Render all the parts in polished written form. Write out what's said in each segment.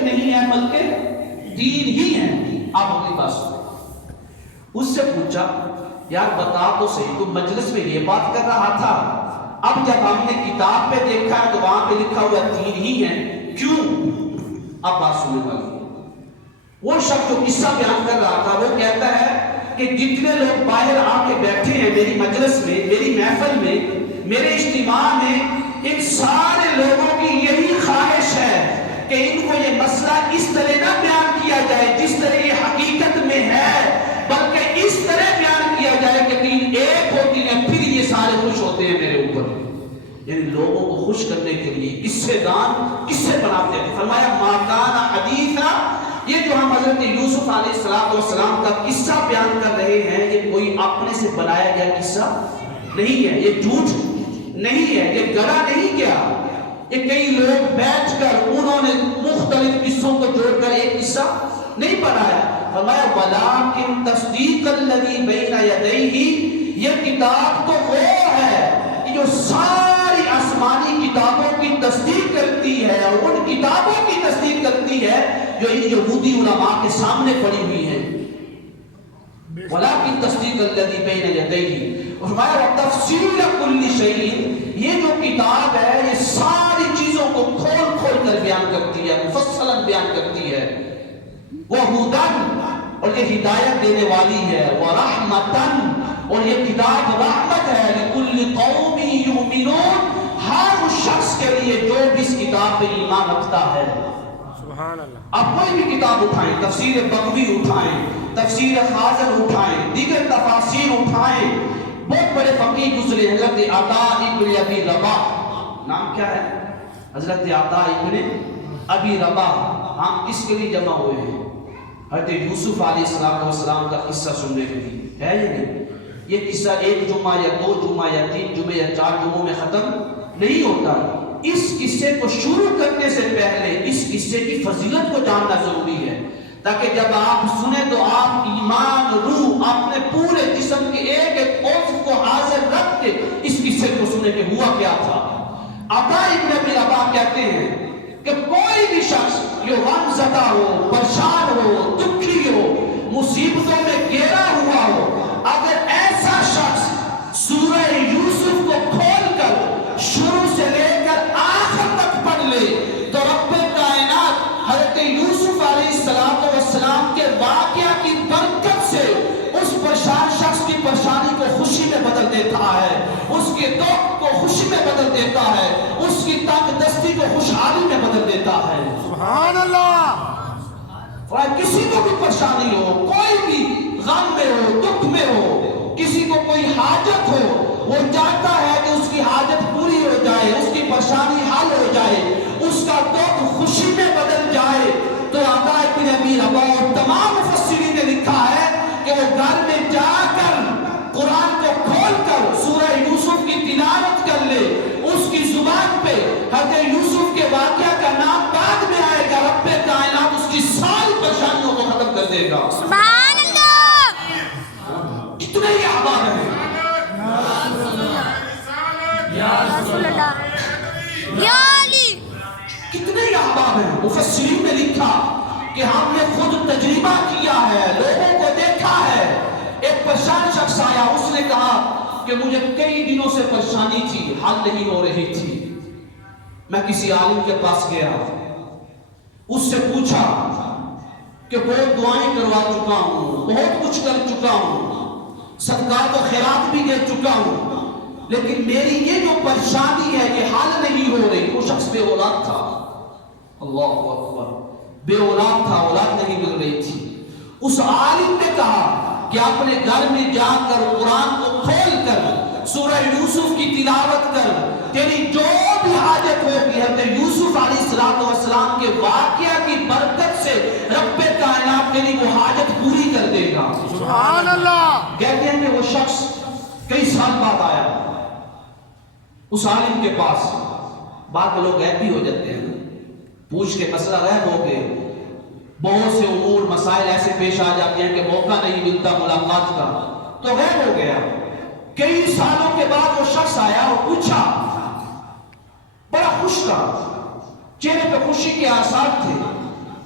ایک نہیں ہے بلکہ تین ہی ہیں. آپ اپنی بات سنیں. اس سے پوچھا یار بتا تو صحیح، تو مجلس میں یہ بات کر رہا تھا، اب جب ہم نے کتاب پہ دیکھا ہے تو وہاں پہ لکھا ہوا تین ہی ہیں، کیوں؟ اب بات سننے والی. وہ شخص جو قصہ بیان کر رہا تھا وہ کہتا ہے کہ جتنے لوگ باہر آ کے بیٹھے ہیں میری مجلس میں، میری محفل میں، میرے اجتماع میں، ان سارے لوگوں کی یہی خواہش ہے کہ ان کو یہ مسئلہ اس طرح نہ بیان کیا جائے جس طرح یہ حقیقت میں ہے، بلکہ اس طرح بیان کیا جائے کہ تین ایک ہوتی ہیں، پھر یہ سارے خوش ہوتے ہیں میرے اوپر. یعنی لوگوں کو خوش کرنے کے لیے قصے دان قصے بناتے ہیں. فرمایا ما کان حدیثا، یہ جو ہم حضرت یوسف علیہ السلام کا قصہ بیان کر رہے ہیں یہ کوئی اپنے سے بنایا گیا قصہ نہیں ہے، یہ جھوٹ نہیں ہے، یہ گڑا نہیں کیا. یہ کئی لوگ بیٹھ کر انہوں نے مختلف قصوں کو جوڑ کر ایک قصہ نہیں بنایا. فرمایا ولکن تصدیق الذی بین یدیہ، یہ کتاب تو وہ ہے جو ساری آسمانی کتابوں کی تصدیق کرتی ہے، اور ان کتابوں کی تصدیق کرتی ہے جو ان یہودی علماء کے سامنے پڑی ہوئی ہیں. ولیکن تصدیق الذی بین یدیہ، فرمایا وتفصیل کل شیء، یہ جو کتاب ہے یہ ساری چیزوں کو کھول کھول کر بیان کرتی ہے، مفصلا بیان کرتی ہے. وہدن، اور یہ ہدایت دینے والی ہے، ورحمتن، اور یہ کتاب رحمت ہے، لکل قوم یؤمنون، ہر اس شخص کے لیے جو بھی اس کتاب پہ ایمان رکھتا ہے. سبحان اللہ. آپ کوئی بھی کتاب اٹھائیں، تفسیر بغوی اٹھائیں، تفسیر خازن اٹھائیں، دیگر تفاسیر اٹھائیں، بہت بڑے فقیہ گزرے، حضرت عطا ابن ابی رباح، نام کیا ہے؟ حضرت عطا ابن ابی رباح. ہم کس کے لیے جمع ہوئے ہیں؟ حضرت یوسف علیہ السلام کا قصہ سننے کے لیے ہے. یہ نہیں، یہ قصہ ایک جمعہ یا دو جمعہ یا تین جمعے یا چار جمعوں میں ختم نہیں ہوتا. اس قصے کو شروع کرنے سے پہلے اس قصے کی فضیلت کو جاننا ضروری ہے، تاکہ جب آپ سنیں تو آپ ایمان، روح، اپنے پورے جسم کے ایک ایک عضو کو حاضر رکھ کے اس قصے کو سنیں کہ ہوا کیا تھا. عطا ابن ابی رباح کہتے ہیں کہ کوئی بھی شخص جو غم زدہ ہو، پریشان ہو، دکھی ہو، مصیبتوں میں گھیرا ہوا ہو، اگر ایسا شخص سورہ یوسف کو کھول کر شروع سے لے کر آخر تک پڑھ لے تو رب کائنات حضرت یوسف علیہ السلام کے واقعہ کی برکت سے اس پریشان شخص کی پریشانی کو خوشی میں بدل دیتا ہے، اس کے دکھ کو خوشی میں بدل دیتا ہے، اس کی تنگ دستی کو خوشحالی میں بدل دیتا ہے. سبحان اللہ. اور کسی کو بھی پریشانی ہو، کوئی بھی غم میں ہو، دکھ میں ہو، کسی کو کوئی حاجت ہو، وہ چاہتا ہے کہ اس کی حاجت پوری ہو جائے، اس کی پریشانی حل ہو جائے، اس کا دکھ خوشی میں بدل جائے، تو عطا ابن ابی رباح اور تمام مفسرین نے لکھا ہے کہ وہ گھر میں جا کر قرآن کو کھول کر سورہ یوسف کی تلاوت کر لے، اس کی زبان پہ حضرت یوسف کے واقعہ کا نام بعد میں آئے گا، رب کائنات اس کی ساری پریشانیوں کو ختم کر دے گا. سبحان اللہ. کتنے ہی احباب ہیں یا رسول اللہ، یا علی. کتنے ہی احباب ہیں. مفسرین نے لکھا کہ ہم نے خود تجربہ کیا ہے، لوگوں کو دیکھا ہے. ایک پریشان شخص آیا، اس نے کہا کہ مجھے کئی دنوں سے پریشانی تھی، حل نہیں ہو رہی تھی. میں کسی عالم کے پاس گیا، اس سے پوچھا کہ بہت دعائیں کروا چکا ہوں، بہت کچھ کر چکا ہوں، صدقات و خیرات بھی دے چکا ہوں، لیکن میری یہ جو پریشانی ہے یہ حل نہیں ہو رہی. وہ شخص بے اولاد تھا. اللہ اکبر، بے اولاد تھا، اولاد نہیں مل رہی تھی. اس عالم نے کہا کہ اپنے گھر میں جا کر قرآن کو کھول کر سورہ یوسف کی تلاوت کر، تیری جو بھی حاجت ہوگی حضرت یوسف علیہ السلام کے واقعہ کی برکت سے رب کائنات تیری وہ حاجت پوری کر دے گا. سبحان اللہ. کہتے ہیں کہ وہ شخص کئی سال بعد آیا اس عالم کے پاس. بعد میں لوگ غیب بھی ہو جاتے ہیں، پوچھ کے مسئلہ غیب ہو گئے. بہت سے امور مسائل ایسے پیش آ جاتے ہیں کہ موقع نہیں ملتا ملاقات کا، تو غیب ہو گیا. کئی سالوں کے بعد وہ شخص آیا اور پوچھا، بڑا خوش تھا، چہرے پہ خوشی کے آثار تھے.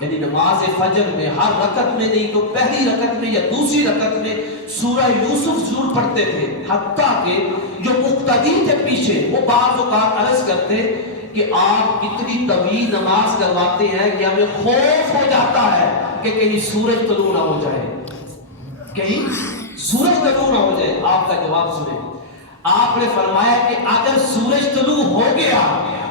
یعنی نماز فجر میں ہر رکعت میں نہیں تو پہلی رکعت میں یا دوسری رکعت میں سورہ یوسف ضرور پڑھتے تھے، حتیٰ کہ جو مقتدی تھے پیچھے وہ بعض اوقات عرض کرتے کہ آپ اتنی طویل نماز کرواتے ہیں کہ ہمیں خوف ہو جاتا ہے کہ کہیں سورج طلوع نہ ہو جائے، کہیں سورج طلوع نہ ہو جائے۔ آپ کا جواب سنیں، آپ نے فرمایا کہ اگر سورج طلوع ہو گیا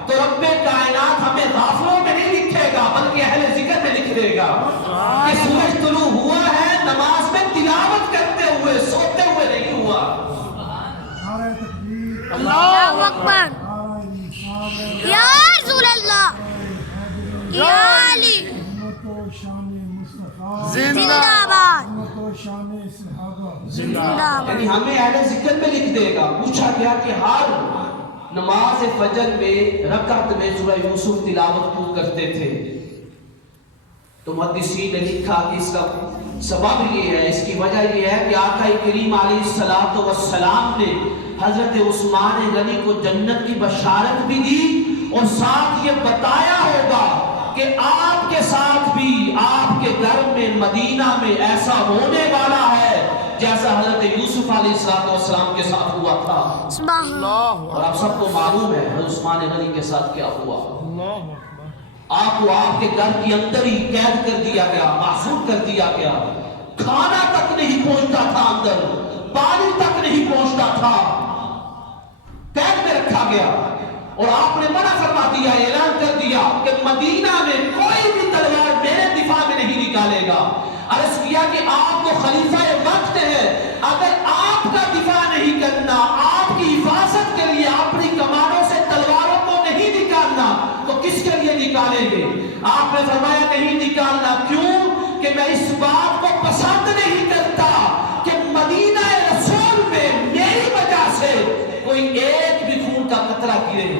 تو رب کائنات ہمیں غافلوں میں نہیں لکھے گا بلکہ اہل ذکر میں لکھ دے گا کہ سورج طلوع ہوا ہے نماز میں تلاوت کرتے ہوئے، سوتے ہوئے نہیں ہوا۔ اللہ اکبر، یا رسول اللہ، یا علی، زندہ باد، زندہ باد۔ یعنی ہمیں اہل ذکر میں لکھ دے گا۔ پوچھا گیا کہ ہر نماز فجر میں رکعت میں سورہ یوسف تلاوت کیوں کرتے تھے؟ تو محدثین نے لکھا کہ اس کا سبب یہ ہے، اس کی وجہ یہ ہے کہ آقا کریم علیہ الصلوۃ والسلام نے حضرت عثمان غنی کو جنت کی بشارت بھی دی اور ساتھ یہ بتایا ہوگا کہ آپ کے ساتھ بھی آپ کے گھر میں مدینہ میں ایسا ہونے والا ہے جیسا حضرت یوسف علیہ السلام کے ساتھ ہوا تھا۔ سبحان اللہ۔ اور آپ سب کو معلوم ہے حضرت عثمان غنی کے ساتھ کیا ہوا۔ آپ کو آپ کے گھر کے اندر ہی قید کر دیا گیا، محصور کر دیا گیا، کھانا تک نہیں پہنچتا تھا، اندر پانی تک نہیں پہنچتا تھا، قید میں رکھا گیا۔ اور آپ نے منع فرما دیا، اعلان کر دیا کہ مدینہ میں کوئی بھی تلوار میرے دفاع میں نہیں نکالے گا۔ عرض کیا کہ آپ تو خلیفہ وقت ہے، اگر آپ کا دفاع نہیں کرنا، آپ کی حفاظت کے لیے اپنی کمانوں سے تلواروں کو نہیں نکالنا تو کس کے لیے نکالیں گے؟ آپ نے فرمایا نہیں نکالنا۔ کیوں؟ کہ میں اس بات کو پسند نہیں کرتا کہ مدینہ رسول میں میری وجہ سے کوئی ایک بھی خون کا قطرہ گرے،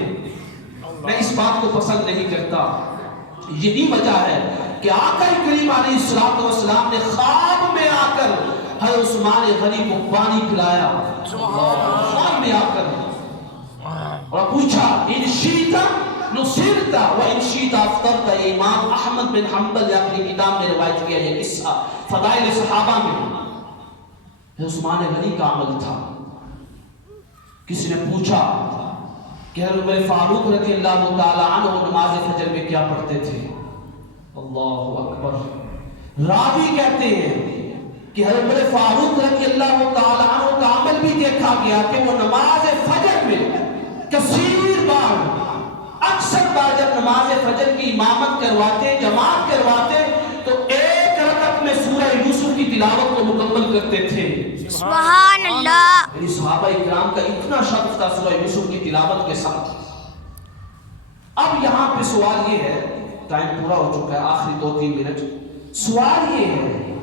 میں اس بات کو پسند نہیں کرتا۔ یہی وجہ ہے کہ آقا کریم علیہ السلام نے خواب میں آ کر حضرت عثمان غنی کو پانی پلایا، خواب میں آ کر، اور پوچھا ان شئت نصرت و ان شئت افطرت۔ امام احمد بن حنبل نے اپنی کتاب میں روایت کیا یہ قصہ فضائل صحابہ میں۔ حضرت عثمان غنی کا عمل تھا، کسی نے پوچھا کہ حضرت عمر فاروق رضی اللہ تعالی عنہ نماز فجر میں کیا پڑھتے تھے؟ اللہ اکبر۔ راوی کہتے ہیں کہ حضرت عمر فاروق رضی اللہ تعالی عنہ کا عمل بھی دیکھا گیا کہ وہ نماز فجر میں کثیر بار، اکثر بار جب نماز فجر کی امامت کرواتے، جماعت کرواتے تو ایک رکعت میں سورہ یوسف کی تلاوت کو مکمل کرتے تھے۔ سبحان اللہ۔ یعنی صحابہ اکرام کا اتنا شوق تھا سورہ یوسف کی تلاوت کے ساتھ۔ اب یہاں پہ سوال یہ ہے، ٹائم پورا ہو چکا ہے، آخری 2-3 منٹ۔ سوال یہ ہے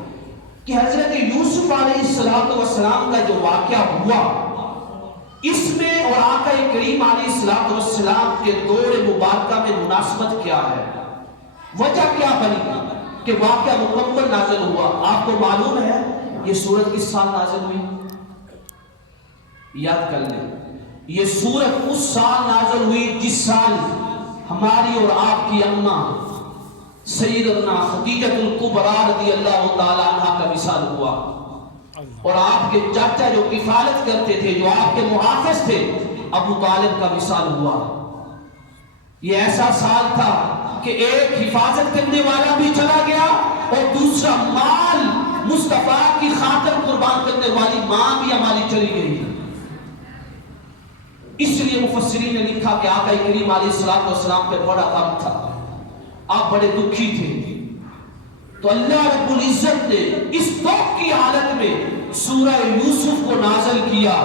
کہ حضرت یوسف علیہ السلام کا جو واقعہ ہوا اس میں اور آقا کریم علیہ السلام کے دور مبارکہ میں مناسبت کیا ہے؟ وجہ کیا بنی کہ واقعہ مکمل نازل ہوا؟ آپ کو معلوم ہے یہ سورت کس سال نازل ہوئی؟ یاد کر لیں، یہ سورت اس سال نازل ہوئی جس سال ہماری اور آپ کی اماں سیدنا خدیجہ الکبریٰ رضی اللہ تعالی عنہ کا وصال ہوا، اور آپ کے چاچا جو کفالت کرتے تھے، جو آپ کے محافظ تھے، ابو طالب کا وصال ہوا۔ یہ ایسا سال تھا کہ ایک حفاظت کرنے والا بھی چلا گیا اور دوسرا مال مصطفیٰ کی خاطر قربان کرنے والی ماں بھی ہماری چلی گئی۔ اس لیے مفسرین نے لکھا کہ آقا کریم علیہ السلام پہ بڑا غم تھا، آپ بڑے دکھی تھے، تو اللہ رب العزت نے اس دکھ کی حالت میں سورہ یوسف کو نازل کیا۔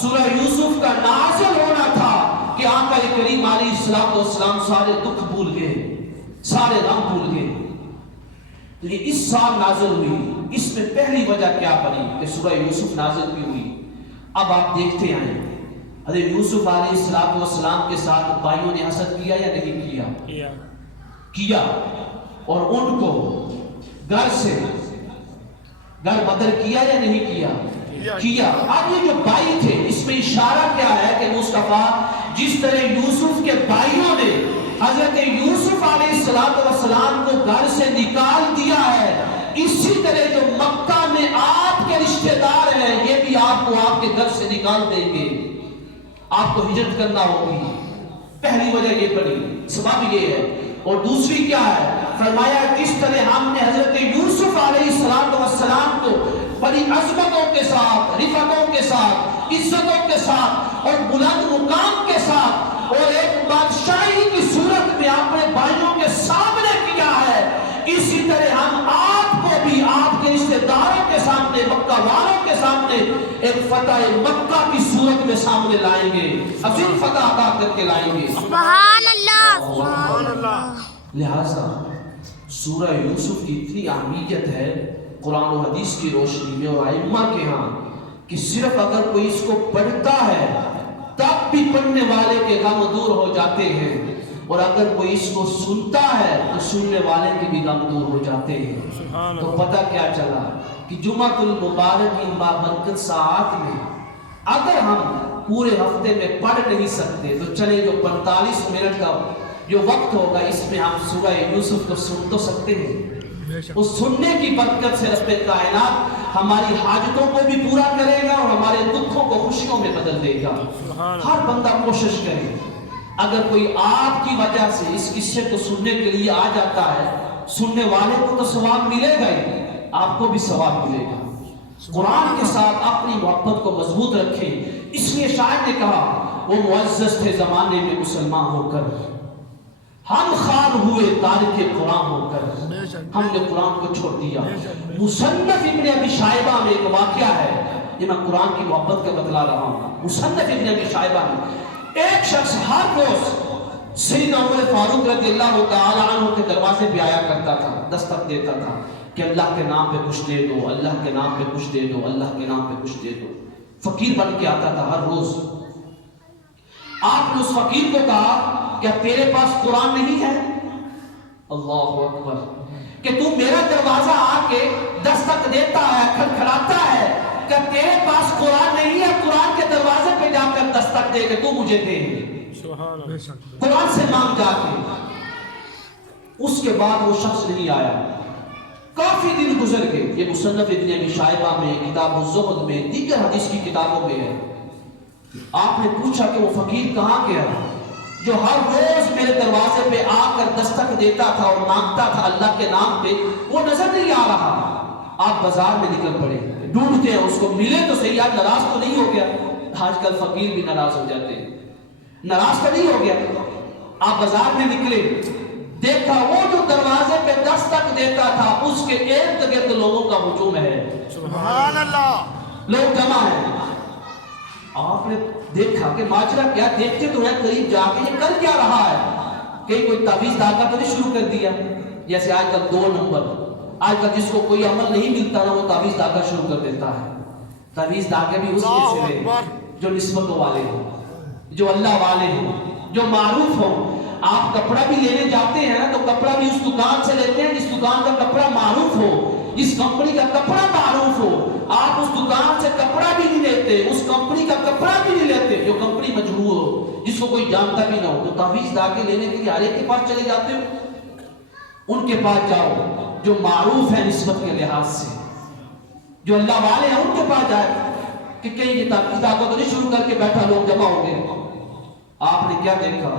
سورہ یوسف کا نازل ہونا تھا کہ آقا کریم علیہ السلام سارے دکھ بھول گئے، سارے غم بھول گئے۔ تو یہ اس سال نازل ہوئی۔ اس میں پہلی وجہ کیا بنی کہ سورہ یوسف نازل بھی ہوئی؟ اب آپ دیکھتے ہیں حضرت یوسف علیہ السلام کے ساتھ بھائیوں نے حسد کیا یا نہیں کیا؟ اور ان کو گھر سے گھر بدر کیا یا نہیں کیا؟ اب یہ جو بھائی تھے، اس میں اشارہ کیا ہے کہ مصطفیٰ جس طرح یوسف کے بھائیوں نے حضرت یوسف علیہ السلام کو گھر سے نکال دیا ہے، اسی طرح جو مکہ میں آپ کے رشتہ دار ہیں یہ بھی آپ کو آپ کے گھر سے نکال دیں گے، آپ کو ہجرت کرنا ہوگی۔ پہلی وجہ یہ پڑی، سبب یہ ہے۔ اور دوسری کیا ہے؟ فرمایا کس طرح ہم نے حضرت یوسف علیہ السلام کو بڑی عظمتوں کے ساتھ، رفتوں کے ساتھ، عزتوں کے ساتھ اور بلند مقام کے ساتھ اور ایک بادشاہی کی صورت میں اپنے بھائیوں کے سامنے کیا ہے، اسی طرح ہم آپ کو بھی آپ کے رشتہ داروں کے سامنے، مکہ والوں کے سامنے ایک فتح مکہ کی صورت میں سامنے لائیں گے، عظیم فتح عطا کر کے لائیں گے۔ سبحان اللہ، سبحان اللہ۔ لہٰذا سورہ یوسف کی اتنی اہمیت ہے قرآن و حدیث کی روشنی میں اور ائمہ کے ہاں کہ صرف اگر کوئی اس کو پڑھتا ہے تب بھی پڑھنے والے کے غم دور ہو جاتے ہیں، اور اگر کوئی اس کو سنتا ہے تو سننے والے کے بھی غم دور ہو جاتے ہیں۔ تو پتہ کیا چلا کہ جمعۃ المبارک ان بابرکت ساعات میں اگر ہم پورے ہفتے میں پڑھ نہیں سکتے تو چلے جو 45 منٹ کا جو وقت ہوگا اس میں ہم سورہ یوسف کو سن تو سکتے ہیں۔ اس سننے کی برکت سے رب کائنات ہماری حاجتوں کو بھی پورا کرے گا اور ہمارے دکھوں کو خوشیوں میں بدل دے گا۔ ہر بندہ کوشش کرے، اگر کوئی آپ کی وجہ سے اس قصے کو سننے کے لیے آ جاتا ہے، سننے والے کو تو ثواب ملے گا ہی، آپ کو بھی ثواب ملے گا۔ قرآن کے ساتھ اپنی محبت کو مضبوط رکھیں۔ اس لیے شاعر نے کہا وہ معزز تھے زمانے میں مسلمان ہو کر، ہم خان ہوئے تارک قرآن ہو کر، ہم نے قرآن کو چھوڑ دیا۔ مصنف ابن ابی شائبہ میں ایک واقعہ ہے، یہ میں قرآن کی محبت کا بتلا رہا ہوں۔ مصنف ابن ابی شائبہ میں ایک شخص ہر روز سیدنا عمر فاروق رضی اللہ تعالی عنہ کے دروازے پہ آیا کرتا تھا، دستک دیتا تھا کہ اللہ کے نام پہ کچھ دے دو، اللہ کے نام پہ کچھ دے دو، اللہ کے نام پہ کچھ دے دو۔ فقیر بن کے آتا تھا ہر روز۔ آپ نے اس فقیر کو کہا کیا تیرے پاس قرآن نہیں ہے؟ اللہ اکبر، کہ تو میرا دروازہ آ کے دستک دیتا ہے، کھڑکھڑاتا ہے، کہ تیرے پاس قرآن نہیں ہے؟ قرآن کے دروازے پہ جا کر دستک دے کہ تو مجھے دے، قرآن سے مانگ جا کے۔ اس کے بعد وہ شخص نہیں آیا، کافی دن گزر گئے۔ یہ مصنف ابن ابی شائبہ میں، کتاب الزہد میں، دیگر حدیث کی کتابوں میں ہے۔ آپ نے پوچھا کہ وہ فقیر کہاں گیا جو ہر روز میرے دروازے پہ آ کر دستک دیتا تھا اور مانگتا تھا اللہ کے نام پہ؟ وہ نظر نہیں آ رہا۔ آپ بازار میں نکل پڑے، ڈھونڈتے ہیں اس کو، ملے تو صحیح، آج ناراض تو نہیں ہو گیا؟ آج کل فقیر بھی ناراض ہو جاتے ہیں، ناراض تو نہیں ہو گیا؟ آپ بازار میں نکلے، دیکھا وہ جو دروازے پہ دستک دیتا تھا اس کے ارد گرد لوگوں کا ہجوم ہے، سبحان اللہ، لوگ جمع ہیں۔ آپ نے دیکھا کہ ماجرا کیا، دیکھتے تو ہے قریب جا کے یہ کر کیا رہا ہے، کہ کوئی تعویذ دھاگا تو نہیں شروع کر دیا؟ جیسے آج کل 2 نمبر، آج کل جس کو کوئی عمل نہیں ملتا نا وہ تعویذ دھاگا شروع کر دیتا ہے۔ تعویذ دھاگے بھی اس کے سرے جو نسبتوں والے ہیں، جو اللہ والے ہیں، جو معروف ہوں۔ آپ کپڑا بھی لینے جاتے ہیں نا تو کپڑا بھی اس دکان سے لیتے ہیں جس دکان کا کپڑا معروف ہو، جس کمپنی کا کپڑا معروف ہو۔ آپ اس دکان سے کپڑا بھی نہیں لیتے، اس کمپنی کا کپڑا بھی نہیں لیتے جو کمپنی مجبور ہو، جس کو کوئی جانتا بھی نہ ہو۔ تو تعویذ دھاگے لینے کے لیے ہر ایک کے پاس چلے جاتے ہو؟ ان کے پاس جاؤ جو معروف ہے نسبت کے لحاظ سے، جو اللہ والے ہیں، ان کے پاس جائے کہ کہیں یہ تعویذ دھاگا تو نہیں شروع کر کے بیٹھا لوگ جمع ہو گئے۔ آپ نے کیا دیکھا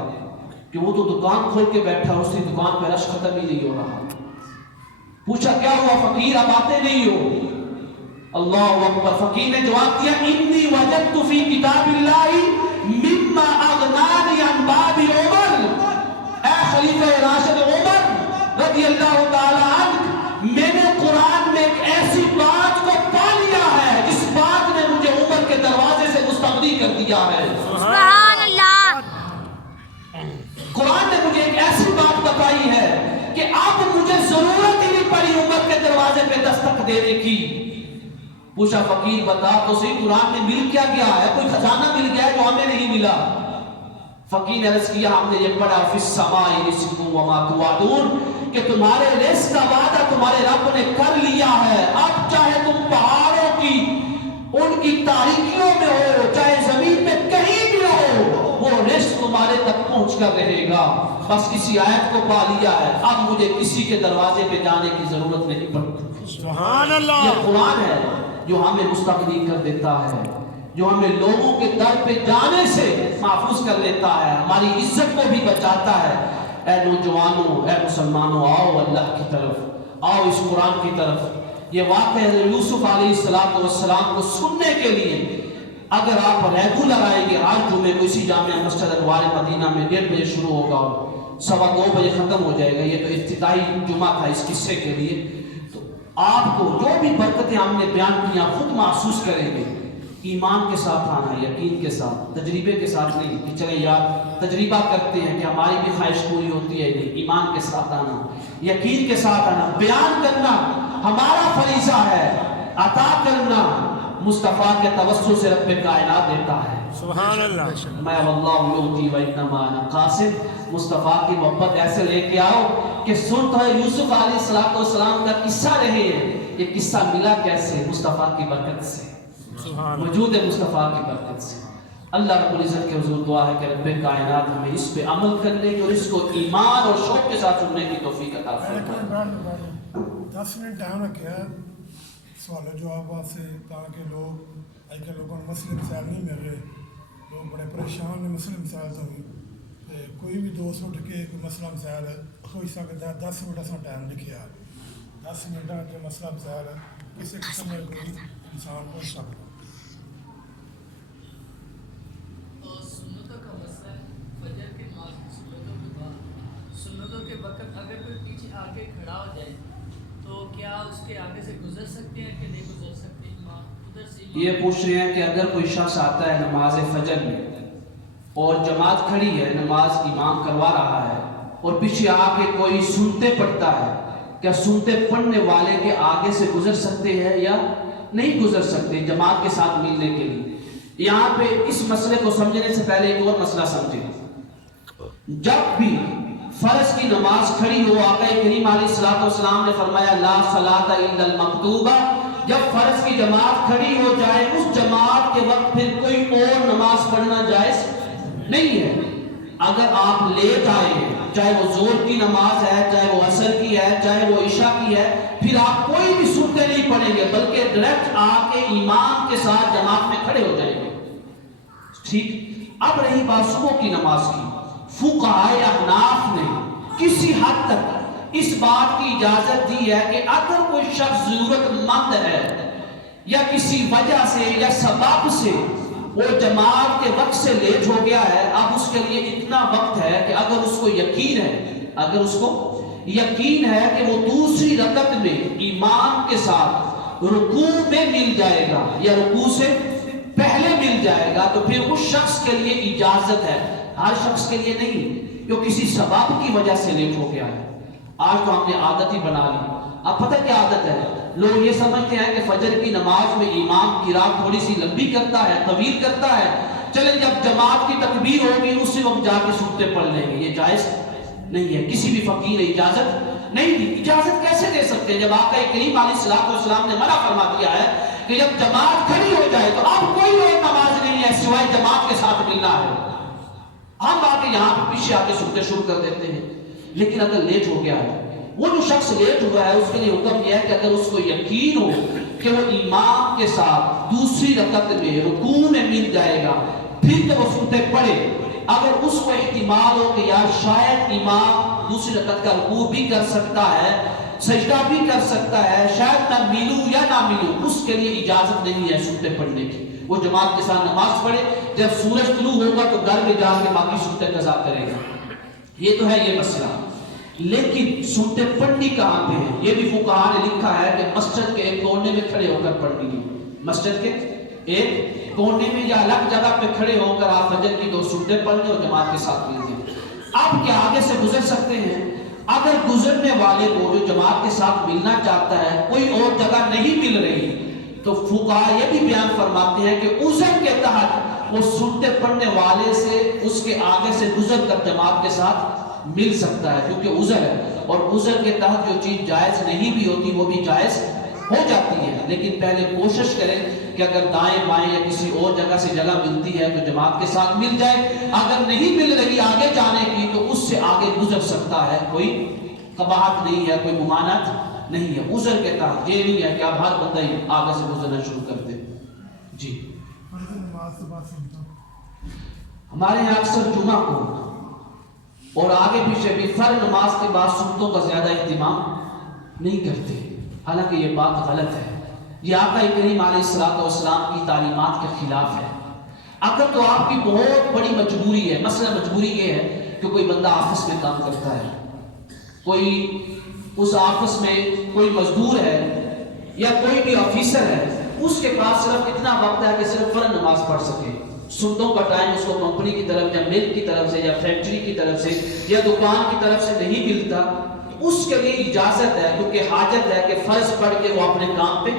کہ وہ تو دکان کھول کے بیٹھا، اس کی دکان پہ رش ختم ہی نہیں ہو رہا۔ پوچھا کیا ہوا فقیر، اب آتے نہیں ہو؟ اللہ اکبر، فقیر نے جواب دیا انی وجدت فی کتاب اللہ مما اغنانی عن باب عمر، اے خلیفہ راشد عمر رضی اللہ تعالی عنہ، میں نے قرآن میں ایک ایسی بات کو پا لیا ہے جس بات نے مجھے عمر کے دروازے سے مستغنی کر دیا ہے۔ سبحان اللہ، قرآن نے مجھے ایک ایسی بات بتائی ہے کہ اب مجھے ضرورت ہی نہیں پڑی عمر کے دروازے پہ دستک دینے کی۔ پوچھا فقیر بتا تو صحیح قرآن میں مل کیا گیا ہے؟ کوئی خزانہ مل گیا ہے جو ہمیں نہیں ملا؟ فقیر نے عرض کیا ہم نے یہ پڑھا فی السماء رزقکم وما توعدون، کہ تمہارے رزق کا وعدہ تمہارے رب نے کر لیا ہے، اب چاہے تم پہاڑوں کی ان کی تاریکیوں میں ہو، چاہے زمین میں کہیں بھی ہو، وہ رزق تمہارے تک پہنچ پہنچ کر رہے گا، بس کسی آیت کو پا لیا ہے، اب مجھے کسی کے دروازے پہ جانے کی ضرورت نہیں پڑتی۔ سبحان اللہ۔ یہ قرآن ہے جو ہمیں مستقبل کر دیتا ہے، جو ہمیں لوگوں کے در پہ جانے سے محفوظ کر لیتا ہے، ہماری عزت کو بھی بچاتا ہے۔ اے نوجوانوں، اے مسلمانوں، آؤ اللہ کی طرف، آؤ اس قرآن کی طرف۔ یہ واقعہ یوسف علیہ السلام کو سننے کے لیے اگر آپ ریگولر آئیں گے، آج جمعے کو اسی جامعہ مسجد انوار مدینہ میں 1:30 بجے شروع ہوگا اور 2:15 بجے ختم ہو جائے گا، یہ تو افتتاحی جمعہ تھا اس قصے کے لیے، تو آپ کو جو بھی برکتیں ہم نے بیان کیا خود محسوس کریں گے۔ ایمان کے ساتھ آنا، یقین کے ساتھ، تجربے کے ساتھ نہیں کہ چلیں یار تجربہ کرتے ہیں کہ ہماری بھی خواہش پوری ہوتی ہے، نہیں، ایمان کے ساتھ آنا، یقین کے ساتھ آنا، بیان کرنا ہمارا فریضہ ہے، عطا کرنا مصطفیٰ کے توسط سے رب کائنات دیتا ہے۔ سبحان اللہ۔ میں واللہ یؤتی و انما انا قاسم، مصطفیٰ کی محبت ایسے لے کے آؤ کہ سن تو یوسف علیہ السلام کا قصہ رہے ہیں، یہ قصہ ملا کیسے؟ مصطفیٰ کی برکت سے، وجود مصطفیٰ کی برکت سے۔ اللہ رب العزت کے حضور دعا ہے کہ رب کائنات ہمیں اس پہ عمل کرنے کی اور اس کو ایمان اور شوق کے ساتھ سننے کی توفیق عطا فرمائے۔ 10 منٹ ٹائم رکھا ہے سوال و جواب واسطے، تاکہ لوگ اج کل لوگوں کو مسئلے مسائل نہیں مل رہے، لوگ بڑے پریشان ہیں مسئلے مسائل تو بھی، کوئی بھی دوست اٹھ کے کوئی مسئلہ مسائل ہوئی سکتا ہے۔ 10 منٹ اصل ٹائم لکھا ہے، 10 منٹ جو مسئلہ مسائل ہے کسی قسم میں کوئی انسان پوچھ سکتا ہے۔ سنتوں کا مسئلہ فجر کے نماز کی سنتوں کے بعد، سنتوں کے وقت اگر کوئی پیچھے آگے کھڑا ہو جائے تو کیا اس کے آگے سے گزر سکتے ہیں کہ نہیں گزر سکتے؟ ادھر سے یہ پوچھ رہے ہیں کہ اگر کوئی شخص آتا ہے نماز فجر میں اور جماعت کھڑی ہے، نماز امام کروا رہا ہے اور پیچھے آ کے کوئی سنتے پڑھتا ہے، کیا سنتے پڑھنے والے کے آگے سے گزر سکتے ہیں یا نہیں گزر سکتے جماعت کے ساتھ ملنے کے لیے؟ یہاں پہ اس مسئلے کو سمجھنے سے پہلے ایک اور مسئلہ سمجھیں۔ جب بھی فرض کی نماز کھڑی ہو، آقا کریم علیہ السلام نے فرمایا لا صلاۃ الا المکتوبہ، جب فرض کی جماعت کھڑی ہو جائے اس جماعت کے وقت پھر کوئی اور نماز پڑھنا جائز نہیں ہے۔ اگر آپ لیٹ آئے ہیں، چاہے وہ ظہر کی نماز ہے، چاہے وہ عصر کی ہے، چاہے وہ عشاء کی ہے، پھر آپ کوئی بھی سنتے نہیں پڑھیں گے بلکہ ڈائریکٹ آ کے امام کے ساتھ جماعت میں کھڑے ہو جائیں گے۔ ٹھیک، اب رہی بات صبح کی نماز کی، فقہائے احناف نے کسی حد تک اس بات کی اجازت دی ہے کہ اگر کوئی شخص ضرورت مند ہے یا کسی وجہ سے یا سبب سے وہ جماعت کے وقت سے لیٹ ہو گیا ہے، اب اس کے لیے اتنا وقت ہے کہ اگر اس کو یقین ہے کہ وہ دوسری رکعت میں امام کے ساتھ رکوع میں مل جائے گا یا رکوع سے پہلے مل جائے گا، تو پھر اس شخص کے لیے اجازت ہے، ہر شخص کے لیے نہیں جو کسی سبب کی وجہ سے لیٹ ہو گیا ہے۔ آج تو ہم نے عادت ہی بنا لی۔ اب پتہ کیا عادت ہے؟ لوگ یہ سمجھتے ہیں کہ فجر کی نماز میں امام قرات تھوڑی سی لمبی کرتا ہے، طویل کرتا ہے، چلیں جب جماعت کی تکبیر ہوگی اسی وقت جا کے سنتے پڑھ لیں گے۔ یہ جائز نہیں ہے، کسی بھی فقیر نے اجازت نہیں دی۔ اجازت کیسے دے سکتے ہیں جب آقا کریم علیہ السلام نے منع فرما دیا ہے کہ جب جماعت کھڑی ہو جائے تو اب کوئی اور نماز نہیں ہے سوائے جماعت کے ساتھ ملنا ہے۔ ہم آ کے یہاں پہ پیچھے آ کے سنتے شروع کر دیتے ہیں، لیکن اگر لیٹ ہو گیا ہے، وہ جو شخص لیٹ ہوا ہے اس کے لیے حکم یہ ہے کہ اگر اس کو یقین ہو کہ وہ امام کے ساتھ دوسری رکعت میں رکوع میں مل جائے گا پھر تو وہ سنتے پڑھے۔ اگر اس کو احتمال ہو کہ یار شاید امام دوسری رکعت کا رکوع بھی کر سکتا ہے، سجدہ بھی کر سکتا ہے، شاید نہ ملوں یا نہ ملوں، اس کے لیے اجازت نہیں ہے سنتے پڑھنے کی۔ وہ جماعت کے ساتھ نماز پڑھے، جب سورج طلوع ہوگا تو گھر میں جا کے باقی سنتے قضا کرے گا۔ یہ تو ہے یہ مسئلہ، لیکن سنتے پڑھنی کہاں پہ ہے؟ یہ بھی فقہاء نے لکھا ہے کہ مسجد کے ایک کونے میں کھڑے ہو کر پڑھنی ہے، مسجد کے ایک کونے میں یا الگ جگہ پہ کھڑے ہو کر آپ فجر کی 2 سنتے پڑھ لیں اور جماعت کے ساتھ مل جائیں۔ آپ کیا آگے سے گزر سکتے ہیں؟ اگر گزرنے والے کو جو جماعت کے ساتھ ملنا چاہتا ہے کوئی اور جگہ نہیں مل رہی تو فقہاء یہ بھی بیان فرماتے ہیں کہ عذر کے تحت وہ سنتے پڑھنے والے سے اس کے آگے سے گزر کر جماعت کے ساتھ مل سکتا ہے، کیونکہ عذر ہے، اور عذر کے تحت جو چیز جائز نہیں بھی ہوتی وہ بھی جائز ہو جاتی ہے۔ لیکن پہلے کوشش کریں کہ اگر دائیں بائیں یا کسی اور جگہ سے جگہ ملتی ہے تو جماعت کے ساتھ مل جائے، اگر نہیں مل رہی آگے جانے کی تو اس سے آگے گزر سکتا ہے، کوئی قباحت نہیں ہے، کوئی ممانعت نہیں ہے، عذر کے تحت یہ نہیں ہے کہ آپ ہر بندہ ہی آگے سے گزرنا شروع کر دیں۔ جی فرض نماز سے بات سنتا ہوں، ہمارے یہاں اکثر جمعہ کو اور آگے پیچھے بھی فرض نماز کے بعد سنتوں کا زیادہ اہتمام نہیں کرتے، حالانکہ یہ بات غلط ہے، یہ آقا کریم علیہ السلام کی تعلیمات کے خلاف ہے۔ اگر تو آپ کی بہت بڑی مجبوری ہے، مثلا مجبوری یہ ہے کہ کوئی بندہ آفس میں کام کرتا ہے، کوئی اس آفس میں کوئی مزدور ہے یا کوئی بھی آفیسر ہے، اس کے پاس صرف اتنا وقت ہے کہ صرف فرض نماز پڑھ سکے، سنتوں کا ٹائم اس کو کمپنی کی طرف یا مل کی طرف سے یا فیکٹری کی طرف سے یا دکان کی طرف سے نہیں ملتا، تو اس کے لیے اجازت ہے، کیونکہ حاجت ہے کہ فرض پڑھ کے وہ اپنے کام پہ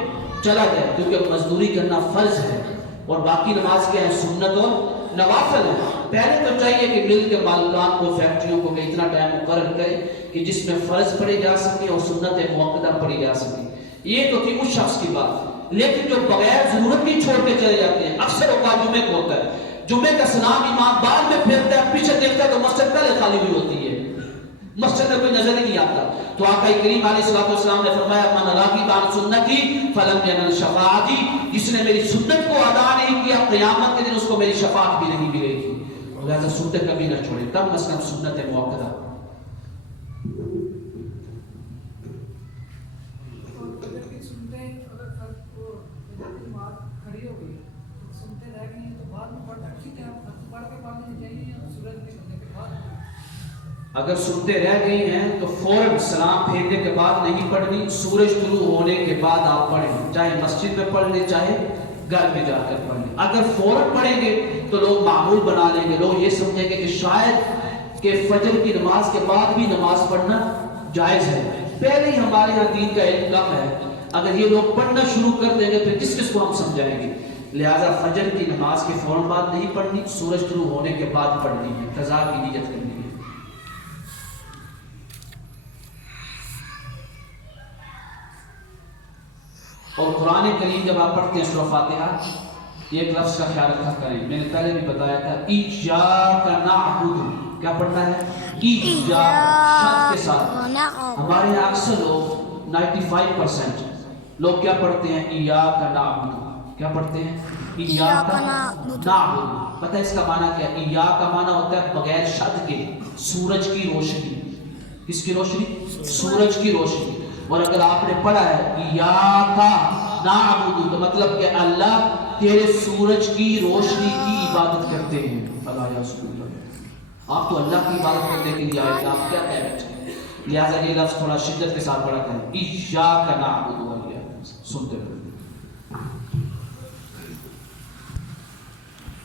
چلا جائے، کیونکہ مزدوری کرنا فرض ہے اور باقی نماز کیا ہے؟ سنت اور نوافل ہے۔ پہلے تو چاہیے کہ مل کے مالکان کو، فیکٹریوں کو کہ اتنا ٹائم مقرر کرے کہ جس میں فرض پڑھی جا سکے اور سنت موقدہ پڑھی جا سکے، یہ تو تھی اس شخص کی بات۔ لیکن جو بغیر ضرورت کی چھوڑ کے چلے جاتے ہیں، اکثر اوقات جمعے کو ہوتا ہے، جمعے کا سلام امام بعد میں پھیرتا ہے، پیچھے دیکھتا ہے تو مسجد پہلے خالی ہوئی ہوتی ہے، مسجد میں کوئی نظر ہی نہیں آتا۔ تو آقا کریم علیہ السلام نے فرمایا من راغب عن سنتی فلم ینل شفاعتی، جس نے میری سنت کو ادا نہیں کیا قیامت کے دن اس کو میری شفاعت بھی نہیں ملے گی۔ لہذا سنت کبھی نہ چھوڑے، تب مثلا سنت موقدہ۔ اگر سنتے رہ گئی ہیں تو فوراً سلام پھیرنے کے بعد نہیں پڑھنی، سورج طلوع ہونے کے بعد آپ پڑھیں، چاہے مسجد میں پڑھ لیں چاہے گھر میں جا کر پڑھ لیں۔ اگر فوراً پڑھیں گے تو لوگ معمول بنا لیں گے، لوگ یہ سمجھیں گے کہ شاید کہ فجر کی نماز کے بعد بھی نماز پڑھنا جائز ہے۔ پہلے ہی ہمارے یہاں دین کا علم کم ہے، اگر یہ لوگ پڑھنا شروع کر دیں گے پھر کس کس کو ہم سمجھائیں گے؟ لہٰذا فجر کی نماز کے فوراً بعد نہیں پڑھنی، سورج طلوع ہونے کے بعد پڑھنی ہے، قضا کی نیت کرنی ہے۔ اور قرآن کریم جب آپ پڑھتے ہیں سورہ فاتحہ، یہ ایک لفظ کا خیال رکھا کریں، میں نے پہلے بھی بتایا تھا، ایاک نعبد، کیا پڑھنا ہے؟ ایاک، شد کے ساتھ۔ ہمارے یہاں اکثر لوگ 95% لوگ کیا پڑھتے ہیں؟ ایاک نعبد، کیا پڑھتے ہیں؟ ایاک نعبد۔ پتہ ہے اس کا معنی کیا ہے؟ ایاک کا معنی ہوتا ہے بغیر شد کے، سورج کی روشنی۔ کس کی روشنی؟ سورج کی روشنی۔ اور اگر آپ نے پڑھا ہے ایاک نعبد تو مطلب کہ اللہ تیرے سورج کی روشنی کی عبادت کرتے ہیں۔ اللہ یا رسول اللہ، آپ تو اللہ کی عبادت کرنے کے لیے آئے تھے، آپ کیا کہہ رہے ہیں؟ لہٰذا یہ لفظ تھوڑا شدت کے ساتھ پڑھا کریں، ایاک نعبد، سنتے ہوئے